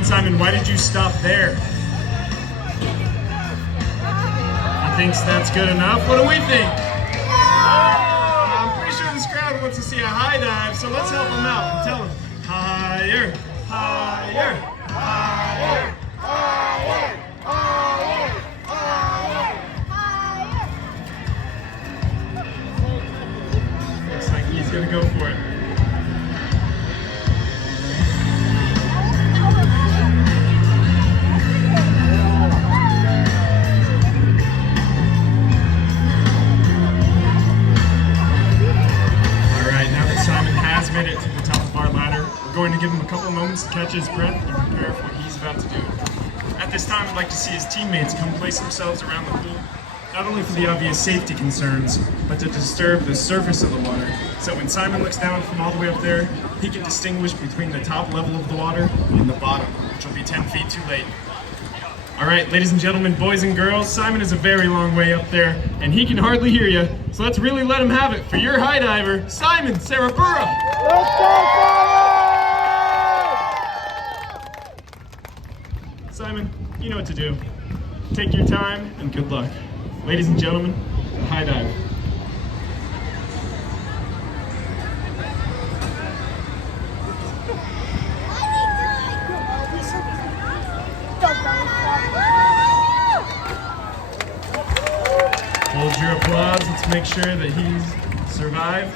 on, Simon, why did you stop there? He thinks that's good enough. What do we think? I'm pretty sure this crowd wants to see a high dive, so let's help him out and tell him, higher, higher, higher, higher, higher, higher. Looks like he's gonna go for it. Made it to the top of our ladder. We're going to give him a couple moments to catch his breath and prepare for what he's about to do. At this time, I'd like to see his teammates come place themselves around the pool, not only for the obvious safety concerns, but to disturb the surface of the water. So when Simon looks down from all the way up there, he can distinguish between the top level of the water and the bottom, which will be 10 feet too late. All right, ladies and gentlemen, boys and girls, Simon is a very long way up there, and he can hardly hear you. So let's really let him have it for your high diver, Simon Sarabura. Let's go, Simon! Simon, you know what to do. Take your time and good luck. Ladies and gentlemen, the high dive. Hold your applause. Let's make sure that he's survived.